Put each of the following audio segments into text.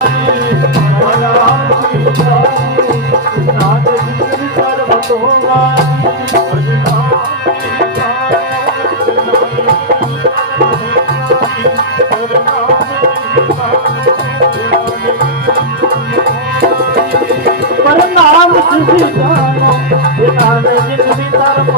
ਪਰ ਨਾਮ ਸੁਧੀ ਜਾਣੋ ਇਹ ਨਾਮ ਜਿਨ ਵੀ ਧਰਮ ਲਈ ਵਾਰਿਓ ਪਰ ਨਾਮ ਸੁਧੀ ਜਾਣੋ ਇਹ ਨਾਮ ਜਿਨ ਵੀ ਧਰਮ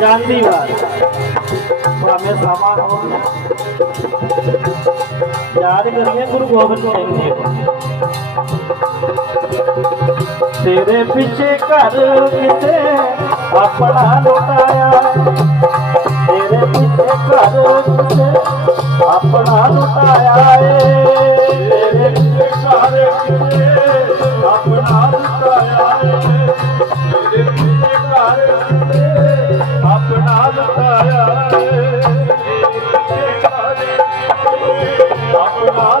ਜਾਂਦੀ ਵਾਰ ਭਾਵੇਂ ਸਾਮਾ ਹੋਣ ਯਾਦ ਕਰੀਏ ਗੁਰੂ ਗੋਬਿੰਦ ਸਿੰਘ ਜੀ ਤੇਰੇ ਪਿੱਛੇ ਘਰ ਕਿਤੇ ਆਪਣਾ ਲੁਟਾਇਆ। Allah.